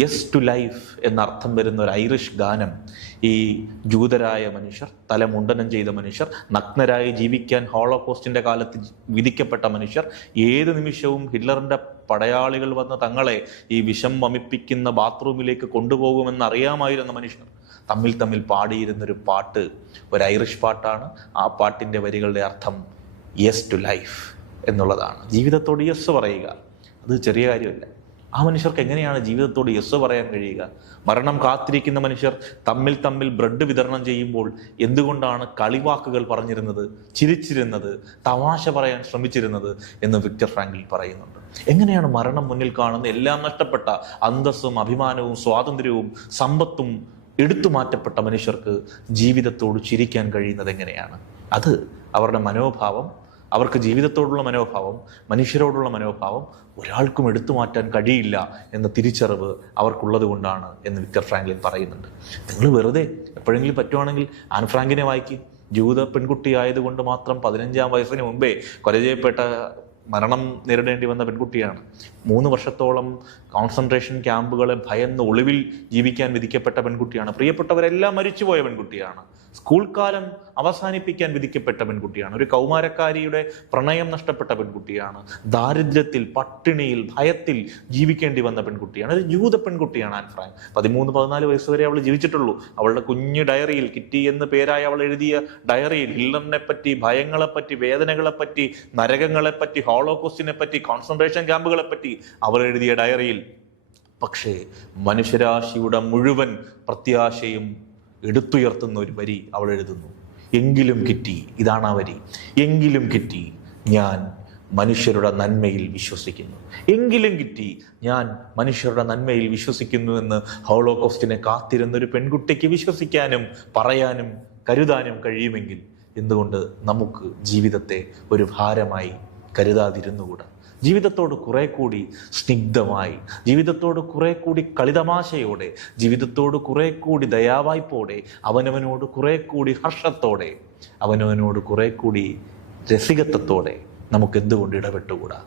Yes to life എന്നർത്ഥം വരുന്ന ഒരു ഐറിഷ് ഗാനം ഈ ജൂതരായ മനുഷ്യർ, തലമുണ്ടനം ചെയ്ത മനുഷ്യർ, നഗ്നരായി ജീവിക്കാൻ ഹോളോകോസ്റ്റിന്റെ കാലത്ത് വിധിക്കപ്പെട്ട മനുഷ്യർ, ഏത് നിമിഷവും ഹിറ്റ്ലറിന്റെ പടയാളികൾ വന്ന് തങ്ങളെ ഈ വിഷം വമിപ്പിക്കുന്ന ബാത്റൂമിലേക്ക് കൊണ്ടുപോകുമെന്ന് അറിയാമായിരുന്ന മനുഷ്യർ തമ്മിൽ തമ്മിൽ പാടിയിരുന്നൊരു പാട്ട് ഒരു ഐറിഷ് പാട്ടാണ്. ആ പാട്ടിൻ്റെ വരികളുടെ അർത്ഥം യെസ് ടു ലൈഫ് എന്നുള്ളതാണ്. ജീവിതത്തോട് യെസ് പറയുക അത് ചെറിയ കാര്യമല്ല. ആ മനുഷ്യർക്ക് എങ്ങനെയാണ് ജീവിതത്തോട് യെസ് പറയാൻ കഴിയുക? മരണം കാത്തിരിക്കുന്ന മനുഷ്യർ തമ്മിൽ തമ്മിൽ ബ്രെഡ് വിതരണം ചെയ്യുമ്പോൾ എന്തുകൊണ്ടാണ് കളിവാക്കുകൾ പറഞ്ഞിരുന്നത്, ചിരിച്ചിരുന്നത്, തമാശ പറയാൻ ശ്രമിച്ചിരുന്നത് എന്ന് വിക്ടർ ഫ്രാങ്കിൾ പറയുന്നുണ്ട്. എങ്ങനെയാണ് മരണം മുന്നിൽ കാണുന്ന എല്ലാം നഷ്ടപ്പെട്ട അന്തസ്സും അഭിമാനവും സ്വാതന്ത്ര്യവും സമ്പത്തും എടുത്തു മാറ്റപ്പെട്ട മനുഷ്യർക്ക് ജീവിതത്തോട് ചിരിക്കാൻ കഴിയുന്നത് എങ്ങനെയാണ്? അത് അവരുടെ മനോഭാവം, അവർക്ക് ജീവിതത്തോടുള്ള മനോഭാവം, മനുഷ്യരോടുള്ള മനോഭാവം ഒരാൾക്കും എടുത്തു മാറ്റാൻ കഴിയില്ല എന്ന തിരിച്ചറിവ് അവർക്കുള്ളത് കൊണ്ടാണ് എന്ന് വിക്ടർ ഫ്രാങ്ക്ലിൻ പറയുന്നുണ്ട്. നിങ്ങൾ വെറുതെ എപ്പോഴെങ്കിലും പറ്റുവാണെങ്കിൽ ആൻ ഫ്രാങ്കിനെ വായിക്കും. ജൂത പെൺകുട്ടി ആയതുകൊണ്ട് മാത്രം 15-ാം വയസ്സിന് മുമ്പേ കൊല ചെയ്യപ്പെട്ട, മരണം നേരിടേണ്ടി വന്ന പെൺകുട്ടിയാണ്. 3 വർഷത്തോളം കോൺസെൻട്രേഷൻ ക്യാമ്പുകളെ ഭയന്ന് ഒളിവിൽ ജീവിക്കാൻ വിധിക്കപ്പെട്ട പെൺകുട്ടിയാണ്. പ്രിയപ്പെട്ടവരെല്ലാം മരിച്ചുപോയ പെൺകുട്ടിയാണ്. സ്കൂൾ കാലം അവസാനിപ്പിക്കാൻ വിധിക്കപ്പെട്ട പെൺകുട്ടിയാണ്. ഒരു കൗമാരക്കാരിയുടെ പ്രണയം നഷ്ടപ്പെട്ട പെൺകുട്ടിയാണ്. ദാരിദ്ര്യത്തിൽ, പട്ടിണിയിൽ, ഭയത്തിൽ ജീവിക്കേണ്ടി വന്ന പെൺകുട്ടിയാണ്. ഒരു ജൂത പെൺകുട്ടിയാണ് ആൻ ഫ്രാങ്ക്. 13-14 വയസ്സ് വരെ അവൾ ജീവിച്ചിട്ടുള്ളൂ. അവളുടെ കുഞ്ഞു ഡയറിയിൽ, കിറ്റി എന്ന് പേരായി അവൾ എഴുതിയ ഡയറിയിൽ ഹിറ്റ്ലറിനെ പറ്റി, ഭയങ്ങളെപ്പറ്റി, വേദനകളെപ്പറ്റി, നരകങ്ങളെപ്പറ്റി, ഹോളോകോസ്റ്റിനെ പറ്റി, കോൺസെൻട്രേഷൻ ക്യാമ്പുകളെ പറ്റി അവൾ എഴുതിയ ഡയറിയിൽ പക്ഷേ മനുഷ്യരാശിയുടെ മുഴുവൻ പ്രത്യാശയും എടുത്തുയർത്തുന്ന ഒരു വരി അവൾ എഴുതുന്നു. എങ്കിലും കിറ്റി, ഇതാണ് ആ വരി. എങ്കിലും കിറ്റി, ഞാൻ മനുഷ്യരുടെ നന്മയിൽ വിശ്വസിക്കുന്നു. എങ്കിലും കിറ്റി, ഞാൻ മനുഷ്യരുടെ നന്മയിൽ വിശ്വസിക്കുന്നു എന്ന് ഹോളോകോസ്റ്റിനെ കാത്തിരുന്നൊരു പെൺകുട്ടിക്ക് വിശ്വസിക്കാനും പറയാനും കരുതാനും കഴിയുമെങ്കിൽ എന്തുകൊണ്ട് നമുക്ക് ജീവിതത്തെ ഒരു ഭാരമായി കരുതാതിരുന്നുകൂടാ? ജീവിതത്തോട് കുറെ കൂടി സ്നിഗ്ധമായി, ജീവിതത്തോട് കുറെ കൂടി കളിതമാശയോടെ, ജീവിതത്തോട് കുറെ കൂടി ദയാവായ്പോടെ, അവനവനോട് കുറെ കൂടി ഹർഷത്തോടെ, അവനവനോട് കുറെ കൂടി രസികത്വത്തോടെ നമുക്ക് എന്തുകൊണ്ട് ഇടപെട്ടുകൂടാ?